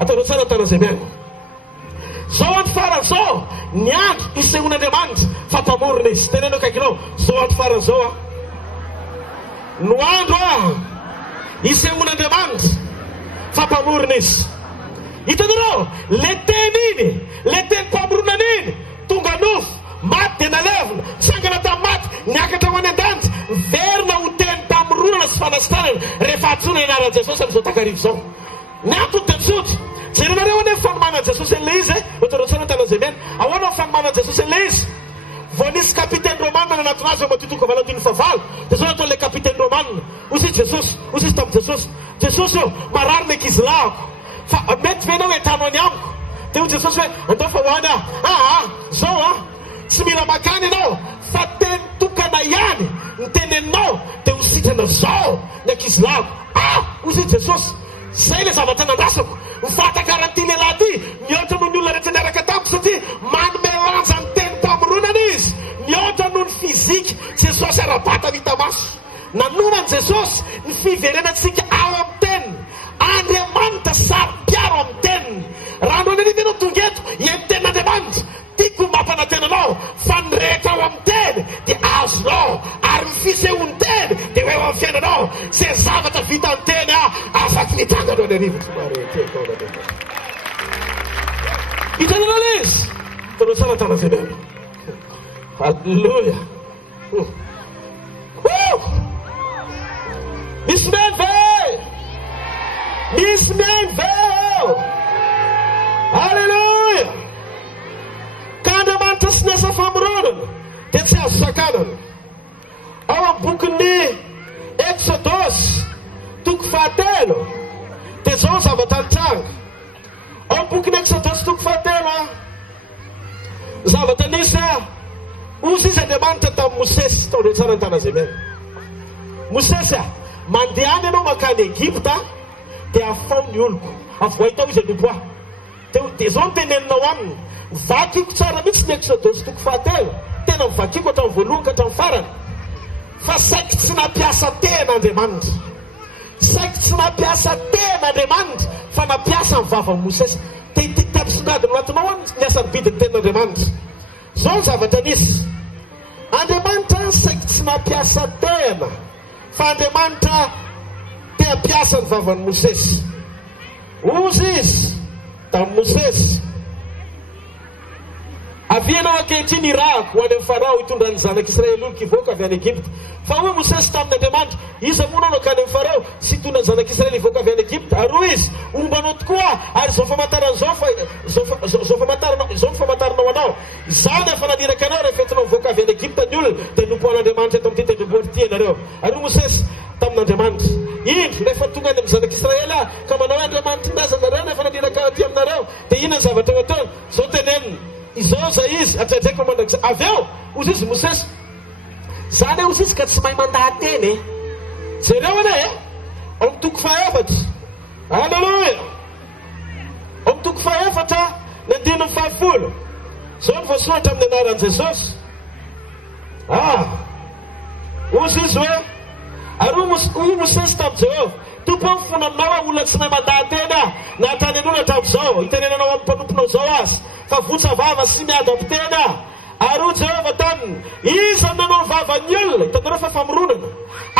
Atao tsara tanazemena. Zao andro farany zao, ny andro isehoan'Andriamanitra fampamorona izy. Tenenao kaikinao, zao andro farany zao no andro isehoan'Andriamanitra fampamorona izy. Hitanareo, le teny iny, le teny mpamoronana iny, tonga nofo, maty dia nalevina, sangana tamin'ny maty, niakatra ho any an-danitra, verina ho teny mpamoronana sy fanasitanana rehefa atsoina ianaran'i Jesosy amin'izao takarivo zao. Ny antony dia tsotra. Jerenareo ane fanomanan'i Jesosy an'ilay izy ohatranao tsara tanazemena. Ahoana ny fanomanan'i Jesosy an'ilay izy? Vao nisy kapitaine romanina nanatona azy ao matitoko valantin'ny favalo, dia zao ataon'ilay kapitaine romanina. Osy Jesosy, osy izy tamin'i Jesosy. Jesosy eo, marary ny ankizilahyko. Fa mety venao entanao any amiko. Dia ho Jesosy hoe, andao fa hoany zao tsy mila makany ianao, fa teny tokana ihany ny teneninao dia ho sitrana zao ny ankizilahyko. Osy Jesosy, zay le zavatra nandrasako. Mifataka ty lehilahy ty, mihoatra noho ny olona rehetra niaraka tamiko satria manome lanja ny teny mpamoronana izy, mihoatra noho ny fizika Jesosy ara-bata vita maso. Nanomany Jesosy ny fiverenantsika ao amin'ny teniny. Andriamanitra sary mpiaro amin'ny teniny. Raha no ananiva ianao tonga eto amin'ny tenin'Andriamanitra, tiako mampanantenanao fa ny rehetra ao amin'ny teny dia azonao, ary ny fisehoan'ny teny dia ho eo amin'ny fiainanao. Zay zavatra vita amin'ny teny afaky nitanganao any arivo tsy mahareteka. Hitanareo izy, tanao tsara tanazemena. Halleluja. Misy mihaino ve? Misy mihaino ve? Halleluja. Ka Andriamanitra sy niasa famoronana dia tsy azo sakanana. Ao amin'ny bokin'ny Exodosy toko 17 dia zao zavatra nitranga. Ao amin'ny bokin'ny Exodosy toko 17 zavatra nisy ozy izy Andriamanitra tamin'ny Mosesy. Taonao tsara ny tanazemena. Mosesy mandeha any ianao makany Egypta dia afao ny oloko, avoaitao izy anompo dia zao niteneninao aminy. Vakiko tsara mihitsy ny Exodosy toko 17, tena mivakiko hatramin'ny voalohany ka hatramin'ny farany. Fa saika tsy nampiasa tena Andriamanitra, saika tsy nampiasa tena Andriamanitra, fa nampiasa ny vavan'i Mosesy. Tampisongadiny anatinao ny asany bidiny ten'Andriamanitra. Zao ny zavatra nisy. Andriamanitra saika tsy nampiasa tena, fa Andriamanitra te hampiasa ny vavan'i Mosesy. Ozy izy tamin'ny Mosesy, avianao ankehitriny irahako ho any amin'ny Farao hitondra ny zanak'Israely oloko hivoaka avy any Egypta. Fa hoy Mosesy tamin'Andriamanitra, iza moa nanao akany amin'ny Farao sy hitondra ny zanak'Israely hivoaka avy any Egypta? Ary izy, ombanao tokoa, ary zao famantarana zao famantaranao anao. Izany efa naniraka anao rehefa entinao mivoaka avy any Egypta ny olona dia nompoan'Andriamanitra eto amin'ity tendrombohitra ity ianareo. Ary Mosesy tamin'Andriamanitra, indro rehefa tonga any amin'ny zanak'Israely ka manao Andriamanitra ndrazanareo rehefa naniraka aty aminareo dia inona ny zavatra ho ataony? Zao teneniny. Izao zay izy atradraiky mandrakizay. Avy eo ozy izy Mosesy, zany ozy izy ka tsy mahay mandahateny jereo ane ao amin'ny toko 14. Halleluja. Ao amin'ny toko 14 ny 15 zao ny voasoratra amin'ny anaran'i Jesosy. Ozy izy hoe, ary hoy Mosesy tamin'i Jehovah, tompo ny fona aminao olona tsy mahay mandahateny na hatany an'olona hatramin'izao hitenenanao amin'ny mpanomponao zao azy, fa votsa vava sy miady ampiteny Ary hoy Jehova taminy, iza nanao ny vavan'ny olona, hitanareo fa famoronana,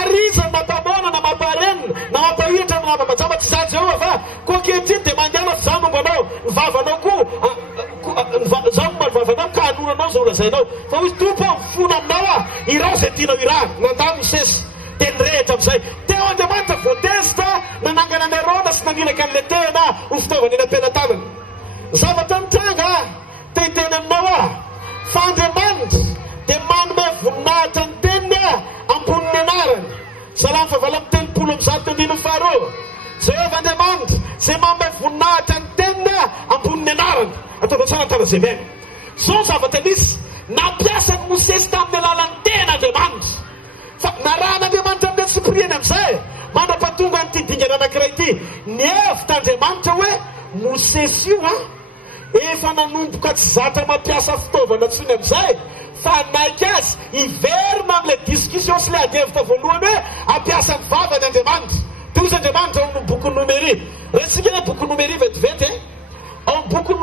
ary iza nampamona na mamparenina na mampahiratra amin'ny namamajama tsy za Jehova fa koa ankehitriny dia mangala fa za mombanao ny vavanao koa za momba ny vavanao ka hanonanao zao lazainao fa hoy tompo fona aminao irao zay tianao irahana. Nandà Mosesy dia nirehitra amin'izay teo Andriamanitra voatezitra nanangana ny Arona sy nanilaka an'ilay tena ho fitaovany eny am-pelantanany. Zavatra nitranga te hiteny aminao fa Andriamanitra dia manome voninahitra ny teniny amboniny anarany. Salamy fahavalamy telopolo amby zato andino faharoa. Jehova Andriamanitra zay manome voninahitra ny teniny amboniny anarany. Ataova tsara tana zay mena. Zao zavatra nisy nampiasa ny Mosesy tamin'ny alalan'ny tena Andriamanitra. Fa narahan'Andriamanitra amin'ny tsy prieny amin'izay mandrapatonga nyity dingana anankiray ity. Nievitra Andriamanitra hoe Mosesy io efa nanomboka tsy zatra mampiasa fitaovana tsony amin'izay fa naika azy hiverina amin'ilay discussion sy ilay adihevitra voalohany hoe ampiasa ny vavany Andriamanitra Deus Andriamanitra ao boky Numéry. Resika hoe boky Numéry vetivety ao boky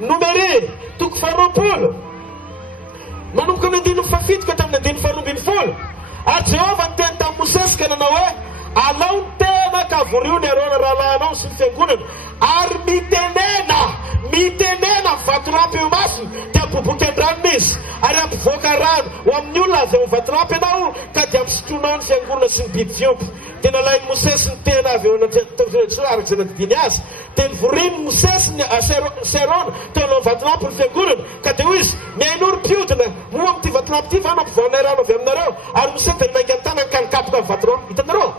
Numéry toko faharoapolo manomboka amin'ny andininy fafito ka tamin'ny andininy faharoambin'ny folo. Jehova niteny tamin'ny Mosesy ka nanao hoe alao ny tena ka vorio ny arona rahalahinao sy ny fiangonana ary mitenena vatolampy eo masony dia aboboky an-drano izy ary ampivoaka rano ho amin'ny olona avy ao vatolampy ianao ka dia ampisotronao ny fiangonana sy ny biby fiompy. Tena lain'ny Mosesy ny tena avy eo araka izay nadidiny azy. Teny voriny Mosesy ny Serona teo alohan'ny vatolampy ny fiangonana ka dia hoy izy miain'orom-piodina moa amin'ity vatolampy ity fa nampivoanay rano avy aminareo ary Mosesy dia nainga ny tanany ka nikapoka amin'ny vatolampy. Hitanareo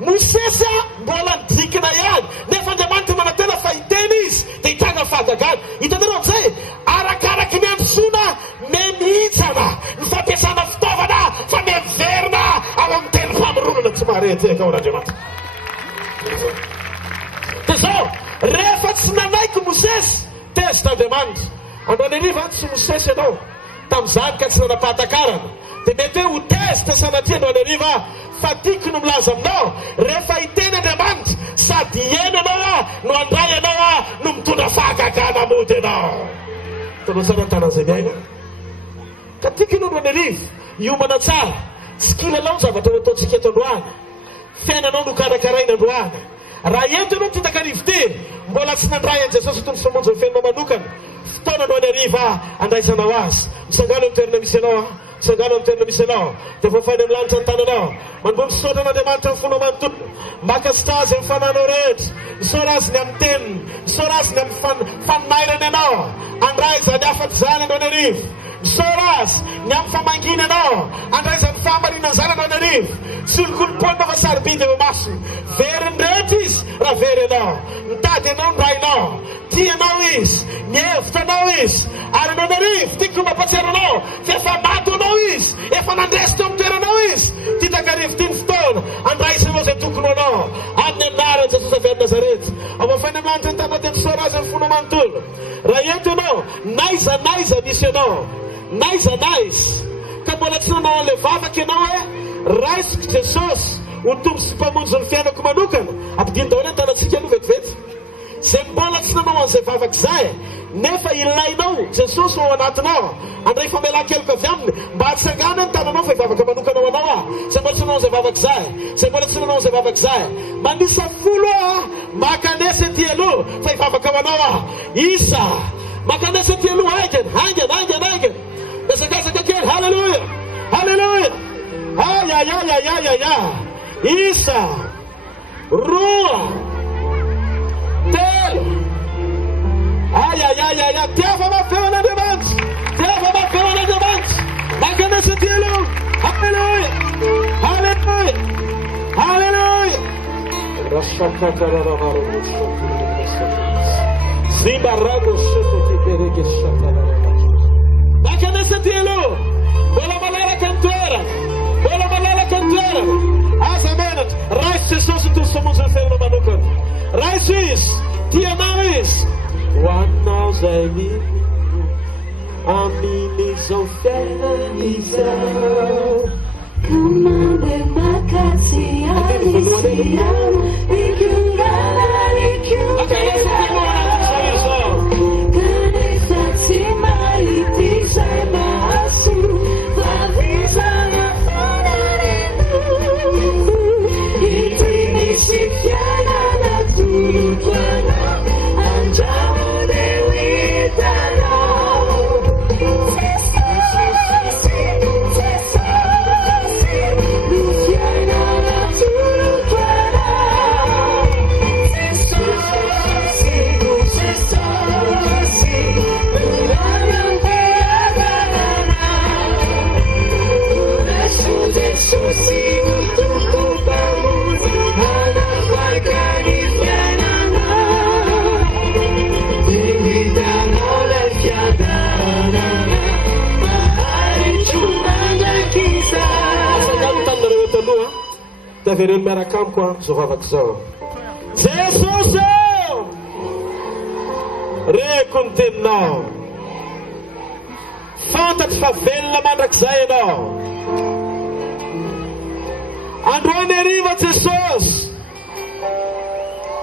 Mosesy mbola nidikina ihany nefa Andriamanitra manantena fa hiteny izy dia hitana fahagagana. Hitanareo amin'izay arakaraky ny androsoana mihitsana ny fampiasana fitaovana fa miverina ao amin'ny teny famoronana tsy mahareteka ao n'Andriamanitra. Dia zao rehefa tsy nanaiky Mosesy tezin'Andriamanitra androany ariva tsy Mosesy ianao tamin'izany ka tsy nanapahatakarana dia mety hoe ho tezitra sanatria androany ariva fa tiako no milaza aminao rehefa hiteny Andriamanitra sady eny ianao no andray ianao no mitondra fahagagana mody ianao. Tanao tsara tanan'izay miaina ka tiako ianao androany ariva hiomana tsara tsy kilalao ny zavatra ataontsika eto androany fiainanao no karakaraina androany. Raha ento ianao ty takarivo ty mbola tsy nandray an' Jesosy tony famonjy ny fiainanao manokana fotoana androany ariva andraisanao azy. Misangalo amin'ny toerana misy ianao misangalo amin'ny toerana misy ianao dia voafainy amin'ny lanitra ny tananao manombo misaotra an'Andriamanitra amin'ny fonao manontolo makasitra azy amin'ny fananao rehetra misaora azy ny amin'ny teniny misaora azy ny amin'ny faninairana ianao andray zany afaty zany androany arivo misaora azy ny amin'ny famangina ianao andray zany fahamarinana zany androany arivo sy olokoloponina fa sarobidy eo masony veriny rehetra izy raha very ianao mitady ianao ny rainao tianao izy mihevitranao izy ary androany arivo tiako mampatsiaro anao fa efa maty anao izy efa nandresy teo amin'ny toeranao izy ty takarivo ty ny fotoana andraisanao zay tokony anao amin'ny anaran'i Jesosy avy any Nazarety avafainy amin'ny lanitra ny tanao dia misaora azy amin'ny fonao manontolo. Raha ento ianao naiza misy ianao naiza ka mbola tsy nanao an'ilay vavaka ianao hoe raisiko Jesosy ho tombo sy mpamonjy ny fiainako manokana ampidiny daholo ny tanantsika aloha vetivety zay mbola tsy nanao an'izay vavaka izay nefa ilainao Jesosy ao anatinao andray famelan-keloka avy aminy mba hatsangana ny tananao fa hivavaka manokana ho anao zay mbola tsy nanao an'izay vavaka izay manisa folo makanesa ty aloha fa hivavaka ho anao isa makanesa ty aloha haingana desakasaka kely halleluja ayayayayaya isa roa telo ayayayaya tiava mafeo an'Andriamanitra makanesa ty aloha halleluja Zimbarado shete perege shatara. Makanesa ty aloha mbola malala cantoera aza menatra raisy Jesosy tony famonjy ny fiainana manokana raisy izy tianao izy hoanao zay amin'izao fiainan'izao Kamande makasi alisiao Nikiungala Kanisa timalitisha maasu Vavisa na fanarenu Itinisifiana na tulukwana Anjamu dewitana Taverelo miaraka amiko zao vavaka zao Jesosy reko ny teninao fantatry fa velona mandrakizay ianao Androany hariva Jesosy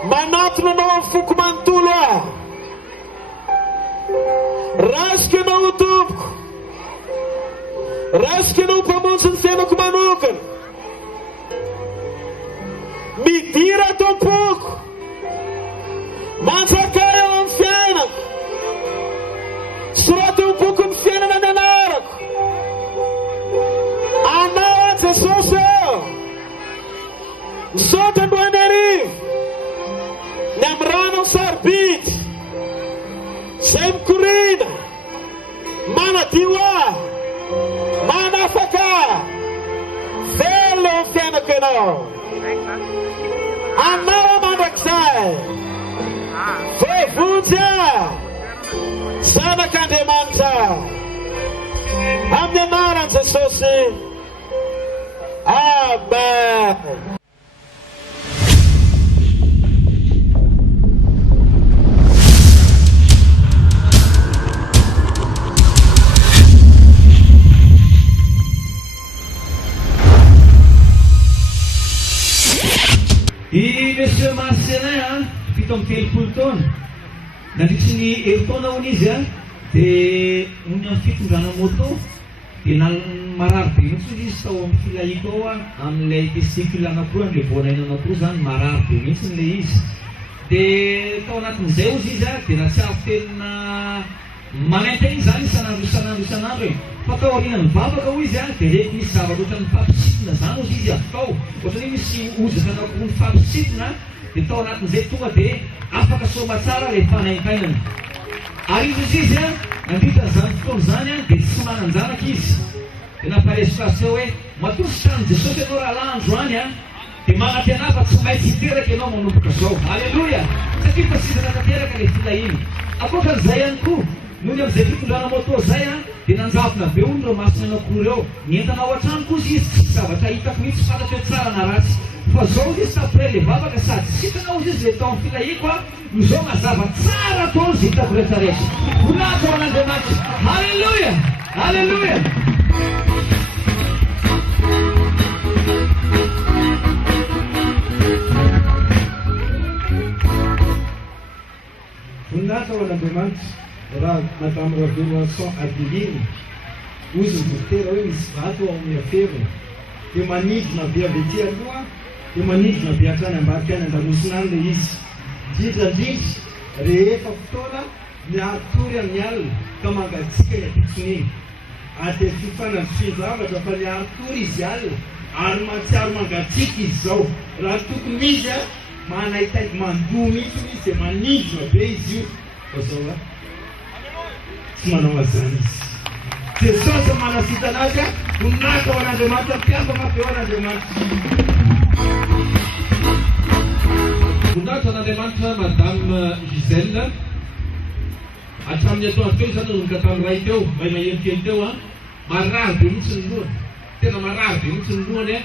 manatona anao amin'ny foko manontolo aho. Rasiko ianao ho tompoko, rasiko ianao ho mpamonjy ny fiainako manokana. Midira tompoko, manjakay eo amin'ny fiainako, soraty eo boky ny fiainana ny anarako. Anao a Jesosy eo, misaotra androany hariva ny amin'ny rano ny sarobidy zay mikorina, manadio aho, manafaka aho, velona eo amin'ny fiainako ianao. Anao mandrakizay, voavonjy aho, zanak'Andriamanitra, amin'ny anaran'i Jesosy. Amen. I Monsieur Marcelin, fito amby telopolo taona, nandritry ny herintaona hono izy dia ony amin'ny fitondrana moto dia marary be mihitsy izy tao amin'ny filaiko ao amin'ilay testicule anankiroa, amin'ilay voanaina anankiroa zany marary be mihitsy n'ilay izy. Dia tao anatin'izay ozy izy dia natsiaro tena manentana izy zany isan'andro e. Fa tao aorian'ny vavaka ho izy dia rehefa misy zavatra ohatran'ny fampisitona zany ozy izy atao, ohatran'ny hoe misy ozaka anankiroa ny fampisitona dia tao anatin'izay tonga dia afaka soma tsara ilay fanaintainany. Ary izy nandritan'izany fotoana zany dia tsy manan-janaka izy. Dia namparesy hoe matositra ny Jesosy ianao raha lahandro any dia manam-pianapa tsy maintsy hiteraka ianao manomboka zao. Alleloia! Satria fa sizana tanteraka ilay filahiny. Akoakan'izay ihany koa, noho ny amin'izay fitondrana moto zay dia nanjavona be hono ireo masina anankiroa ireo. Nientana ao an-trano koa izy tsy zavatra hitako mihitsy fantatra hoe tsara na ratsy. Fa zao izy tapre le vavaka sady sitana ozy izy le tao amin'ny filahiko no zao mazava tsara ataony zay hitako rehetrarehetra. Voninahitra ho an'Andriamanitra. Halleluia! Halleluia! Voninahitra ho an'Andriamanitra. Raha Madame Révélation Adeline, ozy ny dokotera hoe misy vato ao amin'ny aferiny, dia manidina be avy ety aloha, dia manidina be hatrany ambadika any an-damosina any ilay izy. Indrindrandrindra rehefa fotoana miatory amin'ny alina ka mangatsika hiapitsony iny. Dia fifanafin-javatra fa miatory izy alina ary matsiaro mangatsika izy zao. Raha tokony izy manahitaiko mandoa mihitsy izy dia manidina be izy io. Fa zao tsy manao azany izy. Jesosy manasita anazy voninahitra ho an'Andriamanitra, mpiambana be ho an'Andriamanitra. Voninahitra ho an'Andriamanitra Madame Gisèle. Hatramin'ny atoandro teo zany nanomboka tamin'ny ray teo, may mahelikely teo marary be mihitsy ny lohany, tena marary be mihitsy ny lohany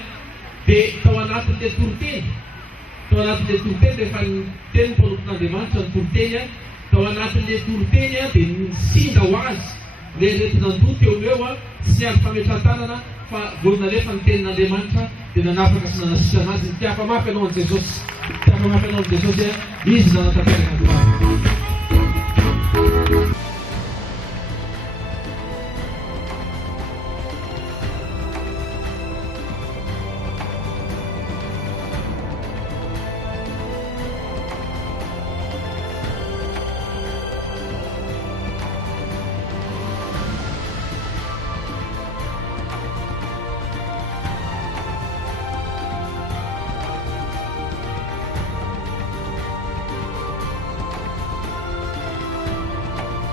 dia tao anatin'ilay toroteny. Tao anatin'ilay toroteny rehefa ny teny mpanoton'Andriamanitra ny toroteny tao anatin'ilay toroteny dia nisinda ho azy reheretina andoha teo eo tsy ary fametra-tanana fa volinalefa ny tenin'Andriamanitra dia nanapaka sy nanasitra anazy ny tiafa mafy ianao an'i Jesosy. Tiafa mafy ianao an'i Jesosy izy nanatateraka androany.